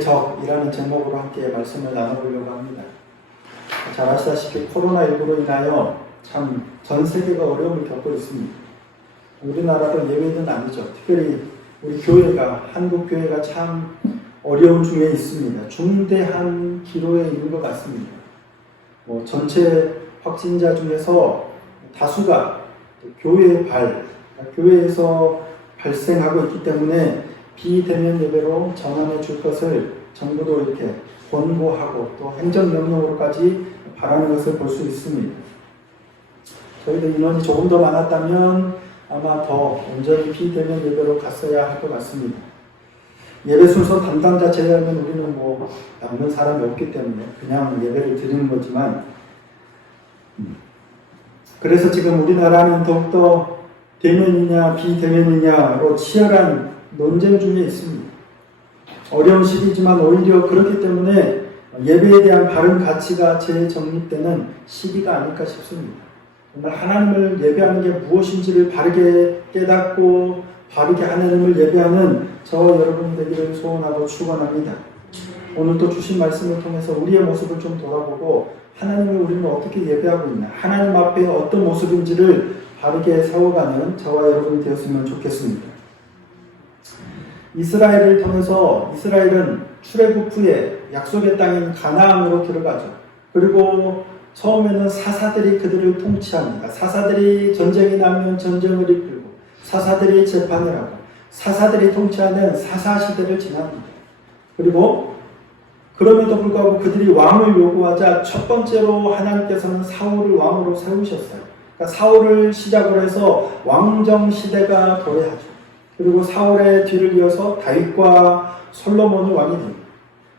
우리의 적이라는 제목으로 함께 말씀을 나눠보려고 합니다. 잘 아시다시피 코로나19로 인하여 참 전 세계가 어려움을 겪고 있습니다. 우리나라도 예외는 아니죠. 특별히 우리 교회가, 한국교회가 참 어려움 중에 있습니다. 중대한 기로에 있는 것 같습니다. 전체 확진자 중에서 다수가 교회에서 발생하고 있기 때문에 비대면 예배로 전환해 줄 것을 정부도 이렇게 권고하고 또 행정명령으로까지 바라는 것을 볼 수 있습니다. 저희도 인원이 조금 더 많았다면 아마 더 온전히 비대면 예배로 갔어야 할 것 같습니다. 예배 순서 담당자 제외하면 우리는 남는 사람이 없기 때문에 그냥 예배를 드리는 거지만, 그래서 지금 우리나라는 더욱더 대면이냐 비대면이냐로 치열한 논쟁 중에 있습니다. 어려운 시기지만 오히려 그렇기 때문에 예배에 대한 바른 가치가 재정립되는 시기가 아닐까 싶습니다. 정말 하나님을 예배하는 게 무엇인지를 바르게 깨닫고 바르게 하나님을 예배하는 저와 여러분 되기를 소원하고 축원합니다. 오늘 또 주신 말씀을 통해서 우리의 모습을 좀 돌아보고 하나님을 우리는 어떻게 예배하고 있나, 하나님 앞에 어떤 모습인지를 바르게 세워가는 저와 여러분이 되었으면 좋겠습니다. 이스라엘을 통해서 이스라엘은 출애굽 후에 약속의 땅인 가나안으로 들어가죠. 그리고 처음에는 사사들이 그들을 통치합니다. 사사들이 전쟁이 나면 전쟁을 이끌고, 사사들이 재판을 하고, 사사들이 통치하는 사사시대를 지납니다. 그리고 그럼에도 불구하고 그들이 왕을 요구하자 첫 번째로 하나님께서는 사울을 왕으로 세우셨어요. 그러니까 사울을 시작으로 해서 왕정 시대가 도래하죠. 그리고 사울의 뒤를 이어서 다윗과 솔로몬이 왕이 됩니다.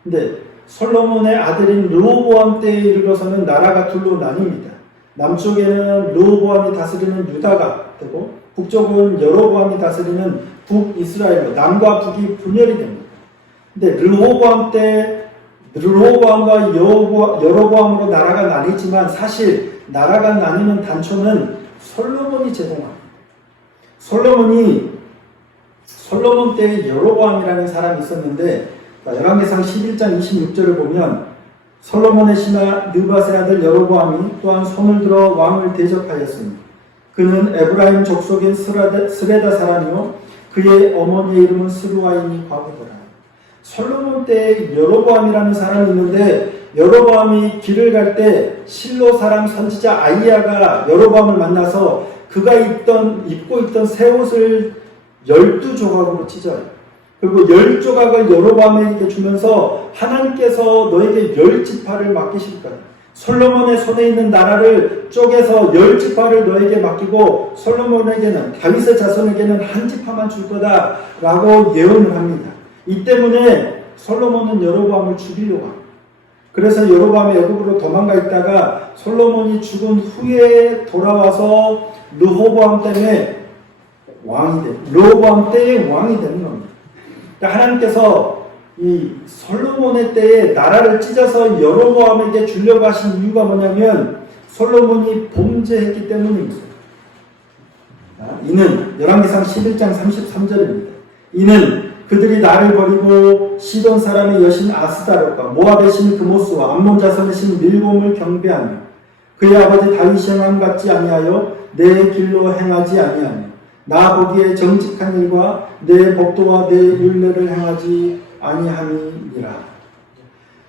근데 솔로몬의 아들인 르호보암 때에 이르러서는 나라가 둘로 나뉩니다. 남쪽에는 르호보암이 다스리는 유다가 되고, 북쪽은 여로보암이 다스리는 북이스라엘로 남과 북이 분열이 됩니다. 근데 르호보암과 여로보암으로 나라가 나뉘지만 사실 나라가 나뉘는 단초는 솔로몬이 제공합니다. 솔로몬 때에 여로보암이라는 사람이 있었는데, 열왕기상 11장 26절을 보면 솔로몬의 신하 느밧의 아들 여로보암이 또한 손을 들어 왕을 대적하였습니다. 그는 에브라임 족속인 스레다 사람이요 그의 어머니의 이름은 스루아이니 과부더라. 솔로몬 때에 여로보암이라는 사람이 있는데, 여로보암이 길을 갈 때 실로 사람 선지자 아이야가 여로보암을 만나서 그가 입고 있던 새 옷을 12조각으로 찢어요. 그리고 10조각을 여로보암에게 주면서 하나님께서 너에게 10지파를 맡기실 거다. 솔로몬의 손에 있는 나라를 쪼개서 10지파를 너에게 맡기고 솔로몬에게는, 다윗의 자손에게는 한 지파만 줄 거다 라고 예언을 합니다. 이 때문에 솔로몬은 여로보암을 죽이려고 합니다. 그래서 여로보암이 애굽으로 도망가 있다가 솔로몬이 죽은 후에 돌아와서 르호보암 때문에 르호보암 때에 왕이 되는 겁니다. 하나님께서 이 솔로몬의 때에 나라를 찢어서 여로보암에게 주려고 하신 이유가 뭐냐면 솔로몬이 범죄했기 때문입니다. 이는 열왕기상 11장 33절입니다. 이는 그들이 나를 버리고 시돈 사람의 여신 아스다롯과 모압의 신 그모스와 암몬 자손의 신 밀곰을 경배하며 그의 아버지 다윗이 행함 같지 아니하여 내 길로 행하지 아니하며 나 보기에 정직한 일과 내 법도와 내 율례를 행하지 아니함이니라.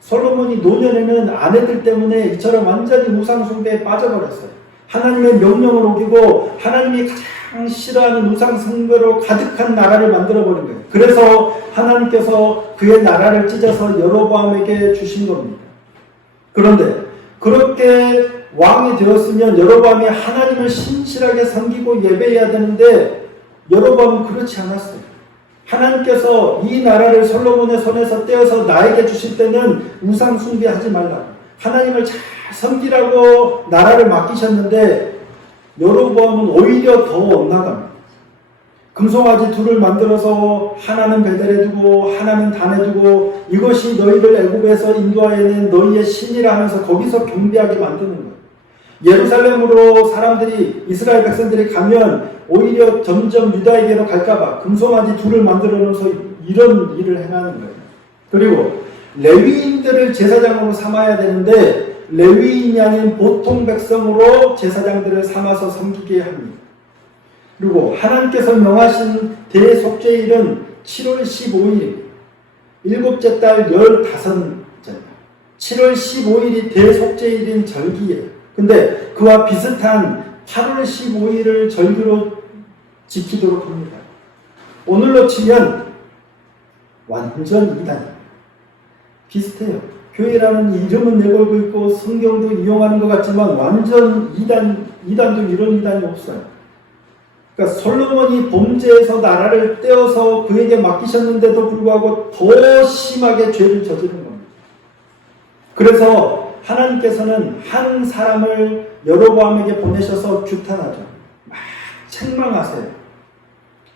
솔로몬이 노년에는 아내들 때문에 이처럼 완전히 우상숭배에 빠져버렸어요. 하나님의 명령을 어기고 하나님이 가장 싫어하는 우상숭배로 가득한 나라를 만들어버린 거예요. 그래서 하나님께서 그의 나라를 찢어서 여로보암에게 주신 겁니다. 그런데 그렇게 왕이 되었으면 여로보암이 하나님을 신실하게 섬기고 예배해야 되는데 여로보암은 그렇지 않았어요. 하나님께서 이 나라를 솔로몬의 손에서 떼어서 나에게 주실 때는 우상 숭배하지 말라, 하나님을 잘 섬기라고 나라를 맡기셨는데 여로보암은 오히려 더 엇나갑니다. 금송아지 둘을 만들어서 하나는 베델에 두고 하나는 단에 두고 이것이 너희를 애굽에서 인도하여낸 너희의 신이라 하면서 거기서 경배하게 만드는 거예요. 예루살렘으로 사람들이, 이스라엘 백성들이 가면 오히려 점점 유다에게로 갈까봐 금송아지 둘을 만들어 놓아서 이런 일을 행하는 거예요. 그리고 레위인들을 제사장으로 삼아야 되는데 레위인이 아닌 보통 백성으로 제사장들을 삼아서 섬기게 합니다. 그리고 하나님께서 명하신 대속죄일은 7월 15일입니다. 일곱째 달 15일째입니다. 7월 15일이 대속죄일인 절기예요. 근데 그와 비슷한 8월 15일을 절기로 지키도록 합니다. 오늘로 치면 완전 이단입니다. 비슷해요. 교회라는 이름은 내걸고 있고 성경도 이용하는 것 같지만 완전 이단도 이런 이단이 없어요. 그러니까 솔로몬이 범죄에서 나라를 떼어서 그에게 맡기셨는데도 불구하고 더 심하게 죄를 저지른 겁니다. 그래서 하나님께서는 한 사람을 여로보암에게 보내셔서 규탄하죠. 막 책망하세요.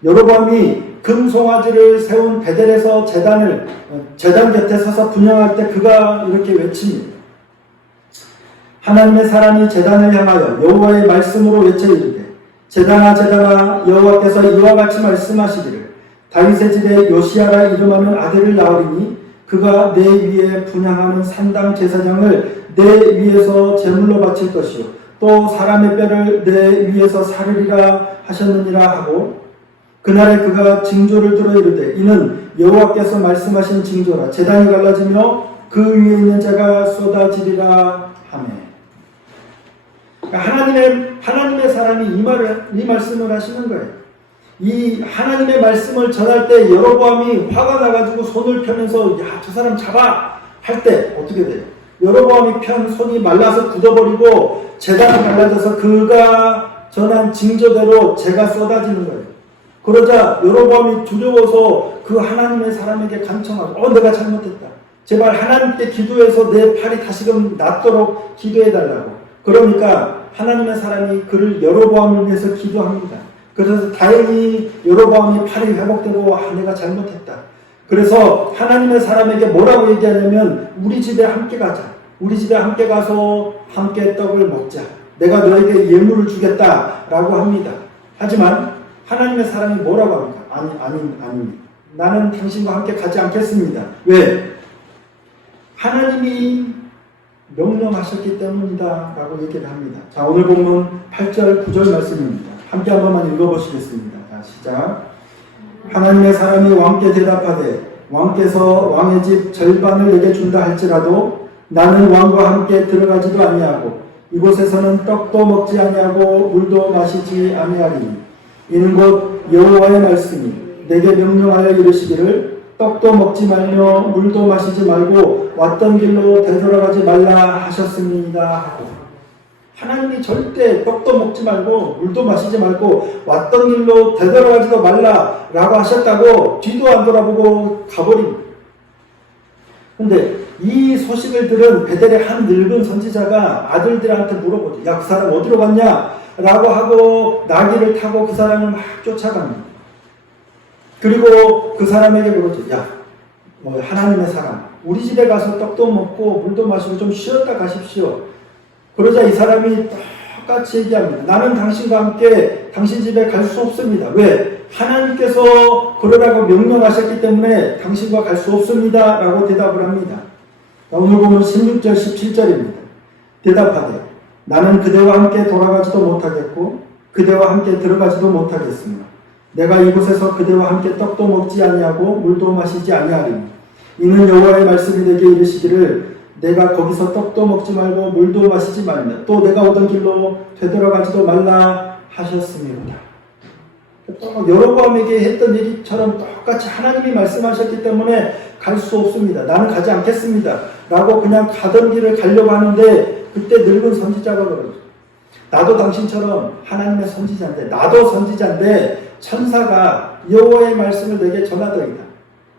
여로보암이 금송아지를 세운 베델에서 제단 곁에 서서 분향할 때 그가 이렇게 외칩니다. 하나님의 사람이 제단을 향하여 여호와의 말씀으로 외쳐 이르되 제단아 제단아 여호와께서 이와 같이 말씀하시기를 다윗의 집에 요시야라 이름하는 아들을 낳으리니 그가 내 위에 분향하는 산당 제사장을 내 위에서 제물로 바칠 것이요 또 사람의 뼈를 내 위에서 사르리라 하셨느니라 하고 그날에 그가 징조를 들어 이르되 이는 여호와께서 말씀하신 징조라 제단이 갈라지며 그 위에 있는 자가 쏟아지리라 하매. 하나님의 사람이 이 말씀을 하시는 거예요. 이 하나님의 말씀을 전할 때 여로보암이 화가 나가지고 손을 펴면서 야, 저 사람 잡아 할 때 어떻게 돼요? 여로보암이 편 손이 말라서 굳어버리고 제단이 갈라져서 그가 전한 징조대로 재가 쏟아지는 거예요. 그러자 여로보암이 두려워서 그 하나님의 사람에게 간청하고 내가 잘못했다. 제발 하나님께 기도해서 내 팔이 다시금 낫도록 기도해달라고. 그러니까 하나님의 사람이 그를 여로보암을 위해서 기도합니다. 그래서 다행히 여로보암이 팔이 회복되고 내가 잘못했다. 그래서 하나님의 사람에게 뭐라고 얘기하냐면 우리 집에 함께 가자. 우리 집에 함께 가서 함께 떡을 먹자. 내가 너에게 예물을 주겠다라고 합니다. 하지만 하나님의 사람이 뭐라고 합니까? 아닙니다. 나는 당신과 함께 가지 않겠습니다. 왜? 하나님이 명령하셨기 때문이다 라고 얘기를 합니다. 자, 오늘 본문 8절 9절 말씀입니다. 함께 한 번만 읽어보시겠습니다. 자, 시작. 하나님의 사람이 왕께 대답하되 왕께서 왕의 집 절반을 내게 준다 할지라도 나는 왕과 함께 들어가지도 아니하고 이곳에서는 떡도 먹지 아니하고 물도 마시지 아니하리니 이는 곧 여호와의 말씀이 내게 명령하여 이르시기를 떡도 먹지 말며 물도 마시지 말고 왔던 길로 되돌아가지 말라 하셨습니다 하고 하나님이 절대 떡도 먹지 말고 물도 마시지 말고 왔던 길로 되돌아가지도 말라 라고 하셨다고 뒤도 안 돌아보고 가버립니다. 근데 이 소식을 들은 베델의 한 늙은 선지자가 아들들한테 물어보죠. 야, 그 사람 어디로 갔냐? 라고 하고 나귀를 타고 그 사람을 막 쫓아갑니다. 그리고 그 사람에게 물었죠. 야, 하나님의 사람, 우리 집에 가서 떡도 먹고 물도 마시고 좀 쉬었다 가십시오. 그러자 이 사람이 똑같이 얘기합니다. 나는 당신과 함께 당신 집에 갈 수 없습니다. 왜? 하나님께서 그러라고 명령하셨기 때문에 당신과 갈 수 없습니다. 라고 대답을 합니다. 오늘 보면 16절 17절입니다. 대답하되 나는 그대와 함께 돌아가지도 못하겠고 그대와 함께 들어가지도 못하겠습니다. 내가 이곳에서 그대와 함께 떡도 먹지 아니하고 물도 마시지 아니하리니 이는 여호와의 말씀이 내게 이르시기를 내가 거기서 떡도 먹지 말고 물도 마시지 말며 또 내가 오던 길로 되돌아가지도 말라 하셨음이로다. 또 여로보암에게 했던 얘기처럼 똑같이 하나님이 말씀하셨기 때문에 갈 수 없습니다. 나는 가지 않겠습니다. 라고 그냥 가던 길을 가려고 하는데 그때 늙은 선지자가 그러죠. 나도 당신처럼 하나님의 선지자인데 나도 선지자인데 천사가 여호와의 말씀을 내게 전하더이다.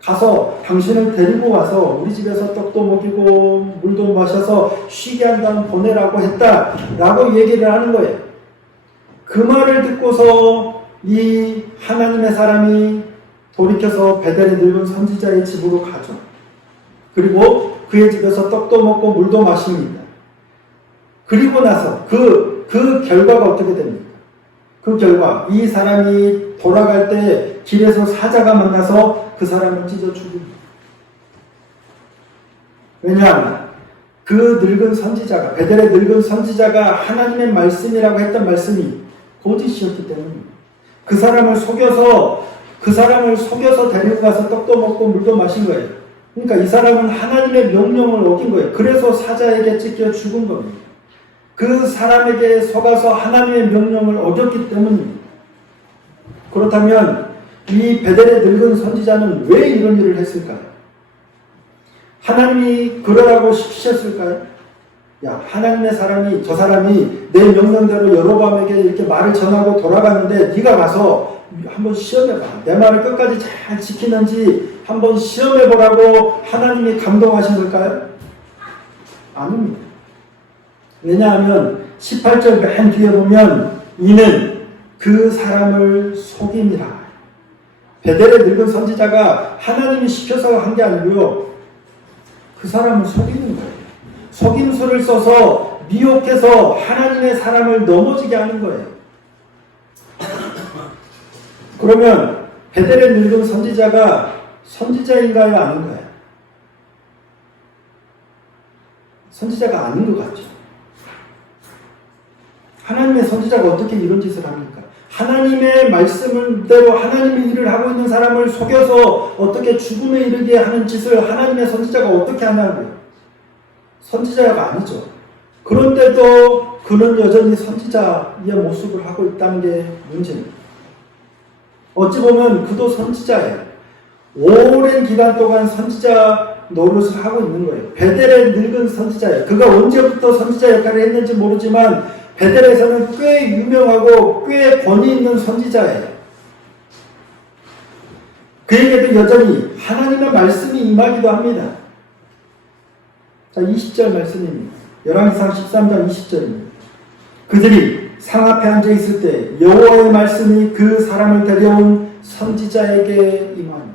가서 당신을 데리고 와서 우리 집에서 떡도 먹이고 물도 마셔서 쉬게 한 다음 보내라고 했다 라고 얘기를 하는 거예요. 그 말을 듣고서 이 하나님의 사람이 돌이켜서 베델의 늙은 선지자의 집으로 가죠. 그리고 그의 집에서 떡도 먹고 물도 마십니다. 그리고 나서 그 결과가 어떻게 됩니까? 그 결과 이 사람이 돌아갈 때 길에서 사자가 만나서 그 사람을 찢어 죽입니다. 왜냐하면 그 늙은 선지자가, 베델의 늙은 선지자가 하나님의 말씀이라고 했던 말씀이 거짓이었기 때문입니다. 그 사람을 속여서 데리고 가서 떡도 먹고 물도 마신 거예요. 그러니까 이 사람은 하나님의 명령을 어긴 거예요. 그래서 사자에게 찢겨 죽은 겁니다. 그 사람에게 속아서 하나님의 명령을 어겼기 때문입니다. 그렇다면 이 베델의 늙은 선지자는 왜 이런 일을 했을까요? 하나님이 그러라고 시키셨을까요? 야, 하나님의 사람이, 저 사람이 내 명령대로 여로보암에게 이렇게 말을 전하고 돌아갔는데 네가 가서 한번 시험해봐. 내 말을 끝까지 잘 지키는지 한번 시험해보라고 하나님이 감동하신 걸까요? 아닙니다. 왜냐하면 18절 맨 뒤에 보면 이는 그 사람을 속임이라. 베델의 늙은 선지자가 하나님이 시켜서 한 게 아니고요. 그 사람을 속이는 거예요. 속임수를 써서 미혹해서 하나님의 사람을 넘어지게 하는 거예요. 그러면 베델의 늙은 선지자가 선지자인가요? 아닌가요? 선지자가 아닌 것 같죠. 하나님의 선지자가 어떻게 이런 짓을 합니까? 하나님의 말씀대로 하나님의 일을 하고 있는 사람을 속여서 어떻게 죽음에 이르게 하는 짓을 하나님의 선지자가 어떻게 하냐고요. 선지자가 아니죠. 그런데도 그는 여전히 선지자의 모습을 하고 있다는 게 문제입니다. 어찌 보면 그도 선지자예요. 오랜 기간 동안 선지자 노릇을 하고 있는 거예요. 베델의 늙은 선지자예요. 그가 언제부터 선지자 역할을 했는지 모르지만 베델에서는 꽤 유명하고 꽤 권위 있는 선지자예요. 그에게도 여전히 하나님의 말씀이 임하기도 합니다. 자, 20절 말씀입니다. 열왕기상 13장 20절입니다. 그들이 상 앞에 앉아 있을 때 여호와의 말씀이 그 사람을 데려온 선지자에게 임하니.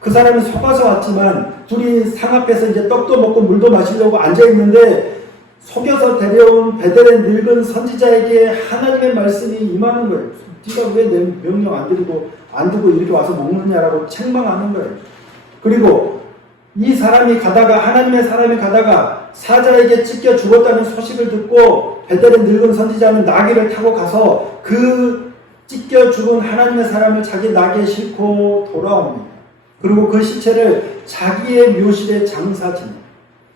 그 사람이 속아서 왔지만 둘이 상 앞에서 이제 떡도 먹고 물도 마시려고 앉아 있는데 속여서 데려온 베델의 늙은 선지자에게 하나님의 말씀이 임하는 거예요. 네가 왜 내 명령 안 두고 이렇게 와서 먹느냐라고 책망하는 거예요. 그리고 이 사람이 가다가, 하나님의 사람이 가다가 사자에게 찢겨 죽었다는 소식을 듣고 베델의 늙은 선지자는 나귀를 타고 가서 그 찢겨 죽은 하나님의 사람을 자기 나귀에 싣고 돌아옵니다. 그리고 그 시체를 자기의 묘실에 장사집니다.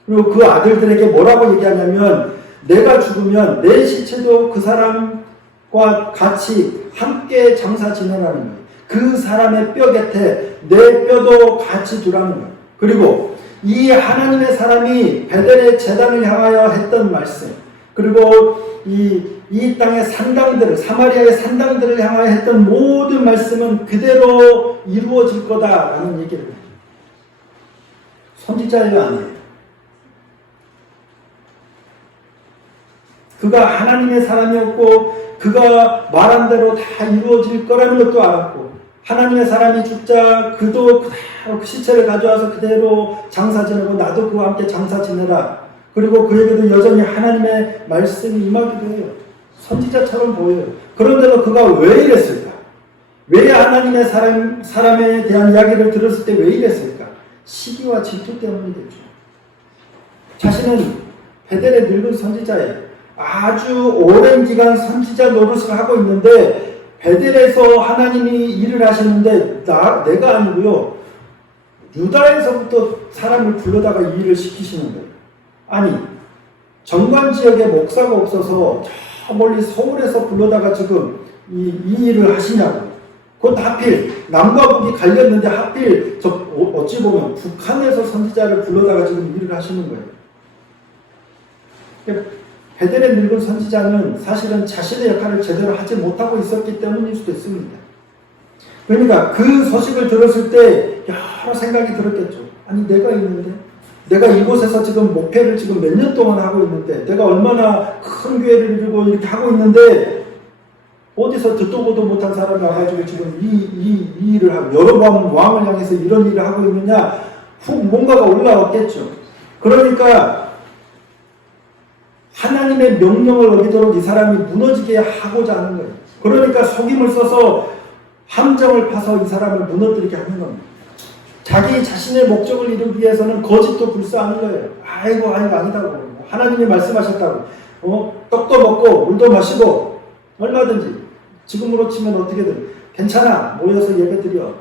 그리고 그 아들들에게 뭐라고 얘기하냐면 내가 죽으면 내 시체도 그 사람과 같이 함께 장사 지내라는 거예요. 그 사람의 뼈 곁에 내 뼈도 같이 두라는 거예요. 그리고 이 하나님의 사람이 베델의 제단을 향하여 했던 말씀, 그리고 이 땅의 산당들을, 사마리아의 산당들을 향하여 했던 모든 말씀은 그대로 이루어질 거다라는 얘기를 해요. 선지자예요, 아니에요? 그가 하나님의 사람이었고 그가 말한 대로 다 이루어질 거라는 것도 알았고, 하나님의 사람이 죽자 그도 그대로 그 시체를 가져와서 그대로 장사 지내고 나도 그와 함께 장사 지내라. 그리고 그에게도 여전히 하나님의 말씀이 임하기도 해요. 선지자처럼 보여요. 그런데도 그가 왜 이랬을까? 왜 하나님의 사람에 대한 이야기를 들었을 때 왜 이랬을까? 시기와 질투 때문이겠죠. 자신은 베델의 늙은 선지자예요. 아주 오랜 기간 선지자 노릇을 하고 있는데 베델에서 하나님이 일을 하시는데 내가 아니고요. 유다에서부터 사람을 불러다가 이 일을 시키시는 거예요. 아니, 정관 지역에 목사가 없어서 저 멀리 서울에서 불러다가 지금 이 일을 하시냐고. 그것 하필 남과 북이 갈렸는데 하필 어찌 보면 북한에서 선지자를 불러다가 지금 일을 하시는 거예요. 베델의 늙은 선지자는 사실은 자신의 역할을 제대로 하지 못하고 있었기 때문일 수도 있습니다. 그러니까 그 소식을 들었을 때 여러 생각이 들었겠죠. 아니, 내가 있는데, 내가 이곳에서 지금 목회를 지금 몇 년 동안 하고 있는데, 내가 얼마나 큰 교회를 이루고 이렇게 하고 있는데, 어디서 듣도 보도 못한 사람이 와가지고 지금 이 일을 하고, 여로보암 왕을 향해서 이런 일을 하고 있느냐, 훅 뭔가가 올라왔겠죠. 그러니까 하나님의 명령을 어기도록 이 사람이 무너지게 하고자 하는 거예요. 그러니까 속임을 써서 함정을 파서 이 사람을 무너뜨리게 하는 겁니다. 자기 자신의 목적을 이루기 위해서는 거짓도 불사하는 거예요. 아이고 아니다고. 하나님이 말씀하셨다고. 떡도 먹고 물도 마시고 얼마든지 지금으로 치면 어떻게든 괜찮아 모여서 예배드려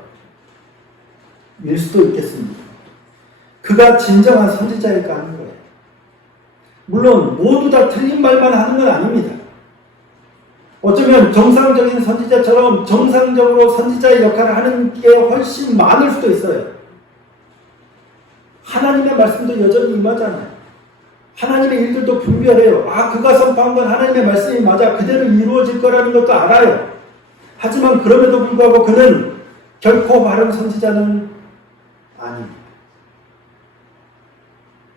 일 수도 있겠습니다. 그가 진정한 선지자일까 하는 거예요. 물론 모두 다 틀린 말만 하는 건 아닙니다. 어쩌면 정상적인 선지자처럼 정상적으로 선지자의 역할을 하는 게 훨씬 많을 수도 있어요. 하나님의 말씀도 여전히 임하잖아요. 하나님의 일들도 분별해요. 그가 선포한 건 하나님의 말씀이 맞아. 그대로 이루어질 거라는 것도 알아요. 하지만 그럼에도 불구하고 그는 결코 바른 선지자는 아닙니다.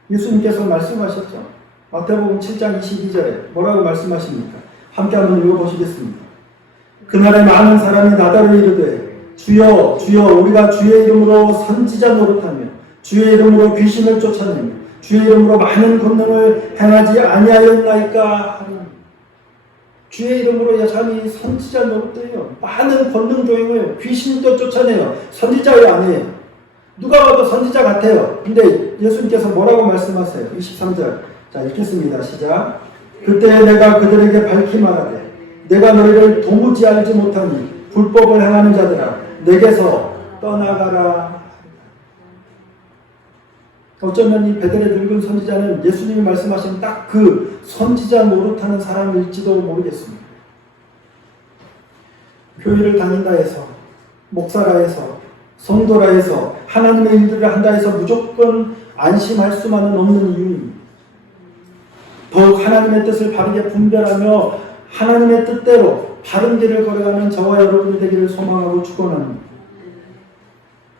예수님께서 말씀하셨죠. 마태복음 7장 22절에 뭐라고 말씀하십니까? 함께 한번 읽어보시겠습니다. 그날에 많은 사람이 나더러 이르되 주여 주여 우리가 주의 이름으로 선지자 노릇하며 주의 이름으로 귀신을 쫓아내며 주의 이름으로 많은 권능을 행하지 아니하였나이까 하니 주의 이름으로 여전히 선지자 노릇해요. 많은 권능 조행을 귀신도 쫓아내요. 선지자예요 아니에요? 누가 봐도 선지자 같아요. 근데 예수님께서 뭐라고 말씀하세요? 23절 자 읽겠습니다. 시작. 그때 내가 그들에게 밝히 말하되 내가 너희를 도무지 알지 못하니 불법을 행하는 자들아 내게서 떠나가라. 어쩌면 이 베델의 늙은 선지자는 예수님이 말씀하신 딱 그 선지자 노릇하는 사람일지도 모르겠습니다. 교회를 다닌다 해서 목사라 해서 성도라 해서 하나님의 일들을 한다 해서 무조건 안심할 수만은 없는 이유입니다. 더욱 하나님의 뜻을 바르게 분별하며 하나님의 뜻대로 바른 길을 걸어가는 저와 여러분이 되기를 소망하고 축원합니다.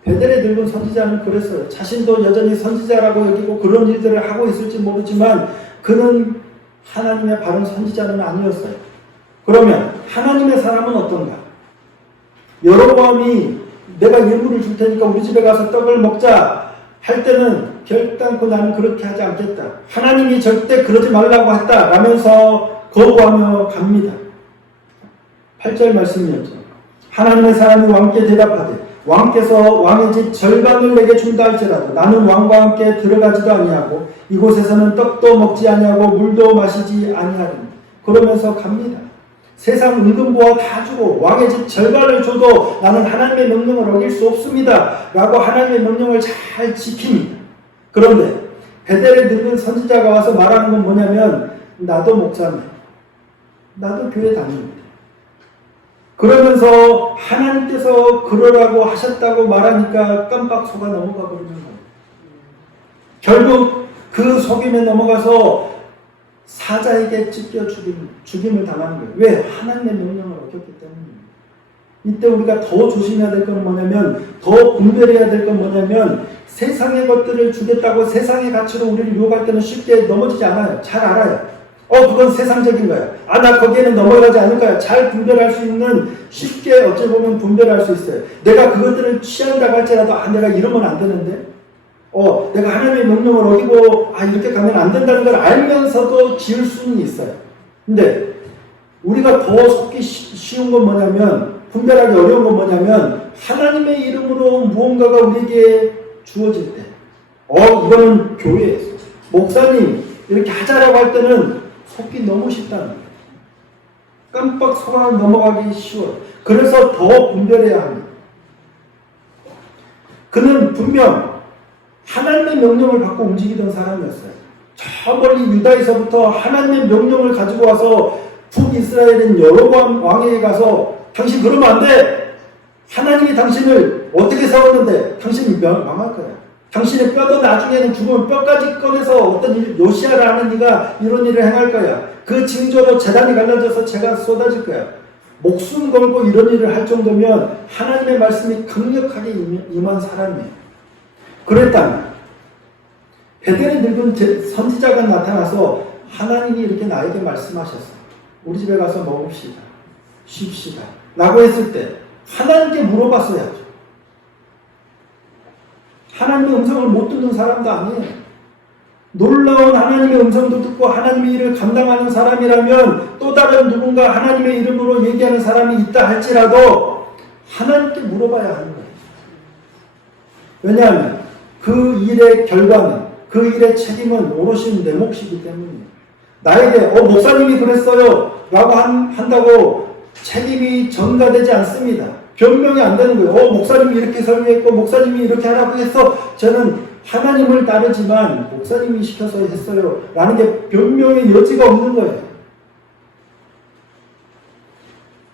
베델의 늙은 선지자는 그랬어요. 자신도 여전히 선지자라고 여기고 그런 일들을 하고 있을지 모르지만 그는 하나님의 바른 선지자는 아니었어요. 그러면 하나님의 사람은 어떤가? 여로보암이 내가 예물을 줄 테니까 우리 집에 가서 떡을 먹자 할 때는 결단코 나는 그렇게 하지 않겠다. 하나님이 절대 그러지 말라고 했다 라면서 거부하며 갑니다. 8절 말씀이었죠. 하나님의 사람이 왕께 대답하되 왕께서 왕의 집 절반을 내게 준다 할지라도 나는 왕과 함께 들어가지도 아니하고 이곳에서는 떡도 먹지 아니하고 물도 마시지 아니하리니 그러면서 갑니다. 세상 은근보화 다 주고 왕의 집 절반을 줘도 나는 하나님의 명령을 어길 수 없습니다 라고 하나님의 명령을 잘 지킵니다. 그런데 베델에 늙은 선지자가 와서 말하는 건 뭐냐면 나도 목사네, 나도 교회 다닙니다. 그러면서 하나님께서 그러라고 하셨다고 말하니까 깜빡 속아 넘어가 버리는 거예요. 결국 그 속임에 넘어가서 사자에게 찢겨 죽임을 당하는 거예요. 왜? 하나님의 명령을 어겼기 때문입니다. 이때 우리가 더 조심해야 될 건 뭐냐면 더 분별해야 될 건 뭐냐면 세상의 것들을 주겠다고 세상의 가치로 우리를 유혹할 때는 쉽게 넘어지지 않아요. 잘 알아요. 그건 세상적인 거야. 나 거기에는 넘어가지 않을 거야. 잘 분별할 수 있는, 쉽게 어찌 보면 분별할 수 있어요. 내가 그것들을 취한다고 할지라도, 내가 이러면 안 되는데? 내가 하나님의 명령을 어기고, 이렇게 가면 안 된다는 걸 알면서도 지을 수는 있어요. 근데, 우리가 더 속기 쉬운 건 뭐냐면, 분별하기 어려운 건 뭐냐면, 하나님의 이름으로 무언가가 우리에게 주어질 때, 이거는 교회에서, 목사님, 이렇게 하자라고 할 때는, 속기 너무 쉽다는 거예요. 깜빡 속아 넘어가기 쉬워요. 그래서 더 분별해야 합니다. 그는 분명 하나님의 명령을 받고 움직이던 사람이었어요. 저 멀리 유다에서부터 하나님의 명령을 가지고 와서 북이스라엘인 여로보암 왕에게 가서 당신 그러면 안 돼! 하나님이 당신을 어떻게 세웠는데 당신이 망할 거야. 당신의 뼈도 나중에는 죽으면 뼈까지 꺼내서 어떤 일, 요시아라는 네가 이런 일을 행할 거야. 그 징조로 재단이 갈라져서 재가 쏟아질 거야. 목숨 걸고 이런 일을 할 정도면 하나님의 말씀이 강력하게 임한 사람이에요. 그랬다면 베델에 늙은 선지자가 나타나서 하나님이 이렇게 나에게 말씀하셨어. 우리 집에 가서 먹읍시다. 쉽시다. 라고 했을 때 하나님께 물어봤어야죠. 하나님의 음성을 못 듣는 사람도 아니에요. 놀라운 하나님의 음성도 듣고 하나님의 일을 감당하는 사람이라면 또 다른 누군가 하나님의 이름으로 얘기하는 사람이 있다 할지라도 하나님께 물어봐야 하는 거예요. 왜냐하면 그 일의 결과는, 그 일의 책임은 오롯이 내 몫이기 때문이에요. 나에게 목사님이 그랬어요 라고 한다고 책임이 전가되지 않습니다. 변명이 안 되는 거예요. 목사님이 이렇게 설명했고 목사님이 이렇게 하라고 해서 저는 하나님을 따르지만 목사님이 시켜서 했어요 라는 게 변명의 여지가 없는 거예요.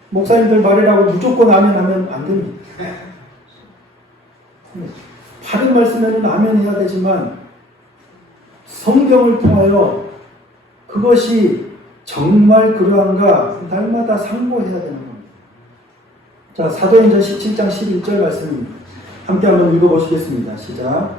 목사님들 말이라고 무조건 아멘 하면 안 됩니다. 바른 말씀에는 아멘 해야 되지만 성경을 통하여 그것이 정말 그러한가 날마다 상고해야 되는 겁니다. 자, 사도행전 17장 11절 말씀입니다. 함께 한번 읽어보시겠습니다. 시작.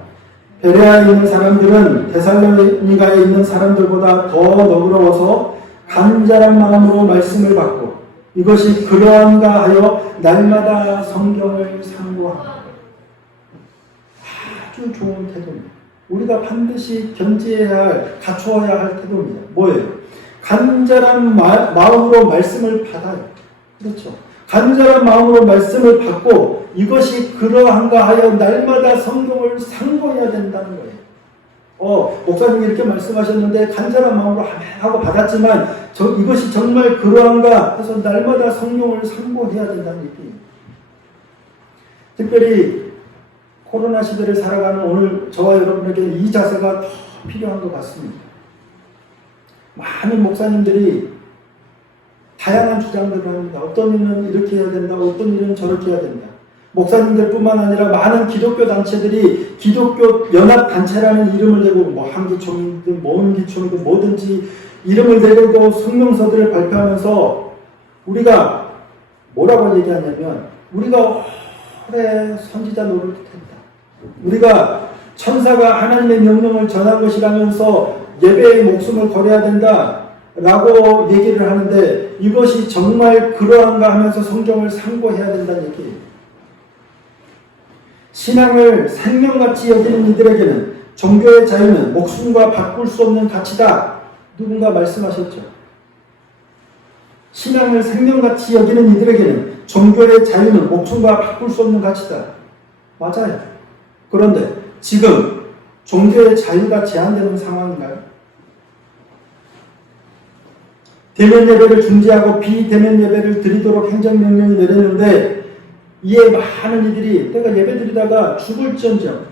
베레아에 있는 사람들은 데살로니가에 있는 사람들보다 더 너그러워서 간절한 마음으로 말씀을 받고 이것이 그러한가 하여 날마다 성경을 상고합니다. 아주 좋은 태도입니다. 우리가 반드시 견지해야 할, 갖추어야 할 태도입니다. 뭐예요? 간절한 마음으로 말씀을 받아요. 그렇죠. 간절한 마음으로 말씀을 받고 이것이 그러한가 하여 날마다 성경을 상고해야 된다는 거예요. 목사님이 이렇게 말씀하셨는데 간절한 마음으로 하고 받았지만 이것이 정말 그러한가 해서 날마다 성경을 상고해야 된다는 얘기예요. 특별히 코로나 시대를 살아가는 오늘 저와 여러분에게 이 자세가 더 필요한 것 같습니다. 많은 목사님들이 다양한 주장들을 합니다. 어떤 일은 이렇게 해야 된다, 어떤 일은 저렇게 해야 된다. 목사님들뿐만 아니라 많은 기독교 단체들이 기독교 연합단체라는 이름을 대고 한기총이든 모은기총이든 뭐든지 이름을 대고 성명서들을 발표하면서 우리가 뭐라고 얘기하냐면 우리가 오래 선지자 노릇을 했다. 우리가 천사가 하나님의 명령을 전한 것이라면서 예배의 목숨을 걸어야 된다 라고 얘기를 하는데 이것이 정말 그러한가 하면서 성경을 상고해야 된다는 얘기예요. 신앙을 생명같이 여기는 이들에게는 종교의 자유는 목숨과 바꿀 수 없는 가치다. 누군가 말씀하셨죠. 신앙을 생명같이 여기는 이들에게는 종교의 자유는 목숨과 바꿀 수 없는 가치다. 맞아요. 그런데 지금 종교의 자유가 제한되는 상황인가요? 대면 예배를 중지하고 비대면 예배를 드리도록 행정명령이 내렸는데 이에 많은 이들이 내가 예배 드리다가 죽을지언정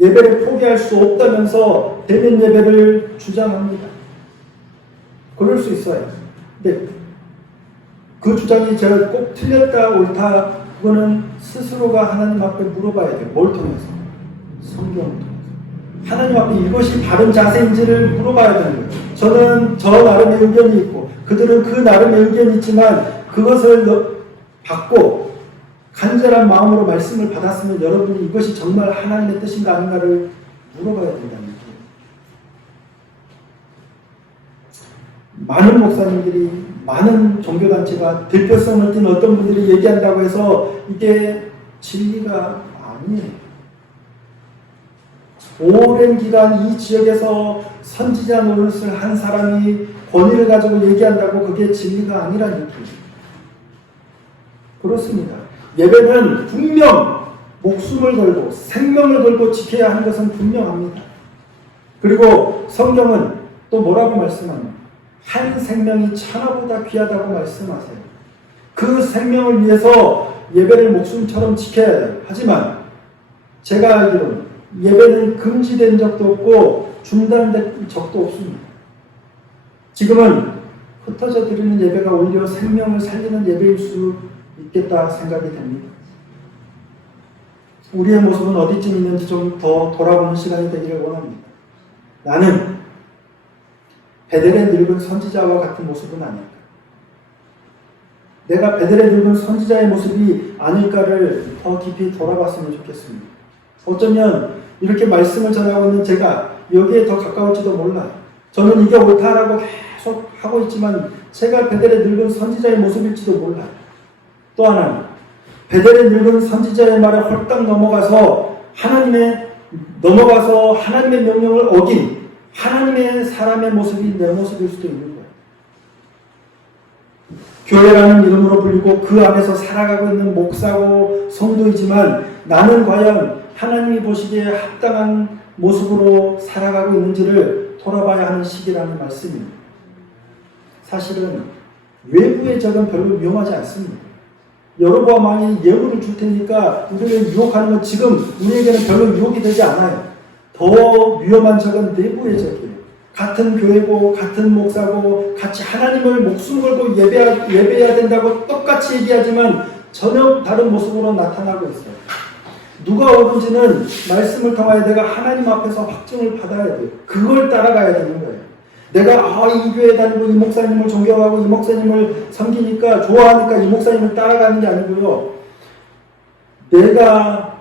예배를 포기할 수 없다면서 대면 예배를 주장합니다. 그럴 수 있어요. 근데 그 주장이 제가 꼭 틀렸다 옳다 그거는 스스로가 하나님 앞에 물어봐야 돼요. 뭘 통해서? 성경을 통해서. 하나님 앞에 이것이 바른 자세인지를 물어봐야 되는 거예요. 저는 저 나름의 의견이 있고 그들은 그 나름의 의견이 있지만 그것을 받고 간절한 마음으로 말씀을 받았으면 여러분이 이것이 정말 하나님의 뜻인가 아닌가를 물어봐야 된다는 거예요. 많은 목사님들이 많은 종교단체가 대표성을 띈 어떤 분들이 얘기한다고 해서 이게 진리가 아니에요. 오랜 기간 이 지역에서 선지자 노릇을 한 사람이 권위를 가지고 얘기한다고 그게 진리가 아니라는 얘기예요. 그렇습니다. 예배는 분명 목숨을 걸고 생명을 걸고 지켜야 하는 것은 분명합니다. 그리고 성경은 또 뭐라고 말씀합니까? 한 생명이 천하보다 귀하다고 말씀하세요. 그 생명을 위해서 예배를 목숨처럼 지켜야 해요. 하지만 제가 알기로는 예배는 금지된 적도 없고 중단된 적도 없습니다. 지금은 흩어져 드리는 예배가 오히려 생명을 살리는 예배일 수 있겠다 생각이 됩니다. 우리의 모습은 어디쯤 있는지 좀 더 돌아보는 시간이 되기를 원합니다. 나는 베델의 늙은 선지자와 같은 모습은 아닐까? 내가 베델의 늙은 선지자의 모습이 아닐까를 더 깊이 돌아봤으면 좋겠습니다. 어쩌면 이렇게 말씀을 전하고 있는 제가 여기에 더 가까울지도 몰라요. 저는 이게 옳다라고 계속 하고 있지만 제가 베델의 늙은 선지자의 모습일지도 몰라요. 또 하나는 베델의 늙은 선지자의 말에 홀딱 넘어가서 하나님의 명령을 어긴 하나님의 사람의 모습이 내 모습일 수도 있는 거예요. 교회라는 이름으로 불리고 그 안에서 살아가고 있는 목사고 성도이지만 나는 과연 하나님이 보시기에 합당한 모습으로 살아가고 있는지를 돌아봐야 하는 시기라는 말씀입니다. 사실은 외부의 적은 별로 위험하지 않습니다. 여로보암 왕이 예물을 줄 테니까 우리를 유혹하는 건 지금 우리에게는 별로 유혹이 되지 않아요. 더 위험한 적은 내부의 적이에요. 같은 교회고 같은 목사고 같이 하나님을 목숨 걸고 예배해야 된다고 똑같이 얘기하지만 전혀 다른 모습으로 나타나고 있어요. 누가 옳은지는 말씀을 통하여 내가 하나님 앞에서 확증을 받아야 돼요. 그걸 따라가야 되는 거예요. 내가 이 교회 다니고 이 목사님을 존경하고 이 목사님을 섬기니까 좋아하니까 이 목사님을 따라가는 게 아니고요. 내가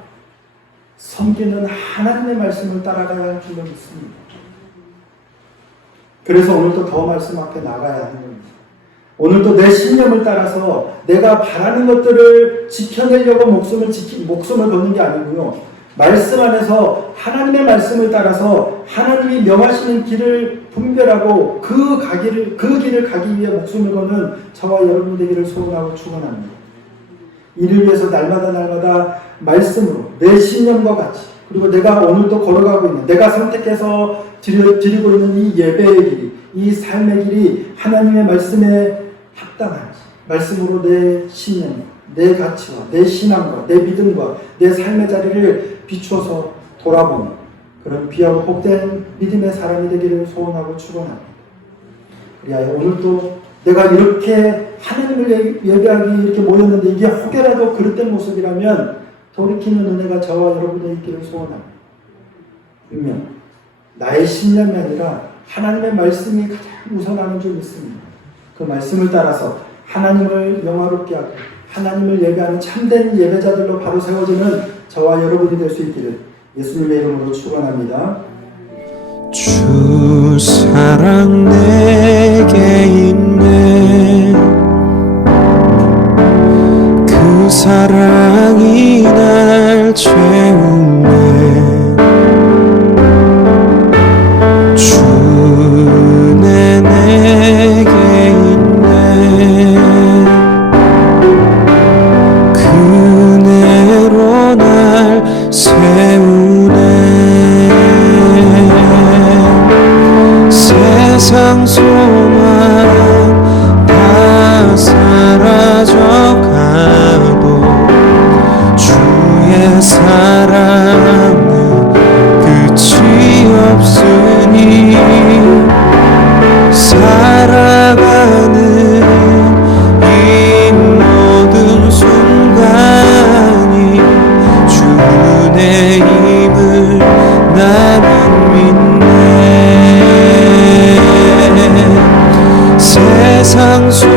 섬기는 하나님의 말씀을 따라가야 할 줄로 믿습니다. 그래서 오늘도 더 말씀 앞에 나가야 하는 겁니다. 오늘도 내 신념을 따라서 내가 바라는 것들을 지켜내려고 목숨을 거는 게 아니고요. 말씀 안에서 하나님의 말씀을 따라서 하나님이 명하시는 길을 분별하고 그 길을 가기 위해 목숨을 거는 저와 여러분 되기를 소원하고 축원합니다. 이를 위해서 날마다 말씀으로 내 신념과 같이 그리고 내가 오늘도 걸어가고 있는 내가 선택해서 드리고 있는 이 예배의 길이 이 삶의 길이 하나님의 말씀에 합당한지 말씀으로 내 신념, 내 가치와 내 신앙과 내 믿음과 내 삶의 자리를 비추어서 돌아보는 그런 귀하고 복된 믿음의 사람이 되기를 소원하고 축원합니다. 그리하여 오늘도 내가 이렇게 하나님을 예배하기 이렇게 모였는데 이게 혹여라도 그릇된 모습이라면 돌이키는 은혜가 저와 여러분의 있기를 소원합니다. 분명 나의 신념이 아니라 하나님의 말씀이 가장 우선하는 줄 믿습니다. 그 말씀을 따라서 하나님을 영화롭게 하고 하나님을 예배하는 참된 예배자들로 바로 세워지는 저와 여러분이 될 수 있기를 예수님의 이름으로 축원합니다. 주 사랑 내게 있네 그 사랑이 날 채우네 주 은혜 내게 있네 그 은혜로 날 세우네 세상 소망 다 사라져가도 주의 사랑은 끝이 없으니 살아가는 이 모든 순간이 주의 힘을 나는 믿네 세상 속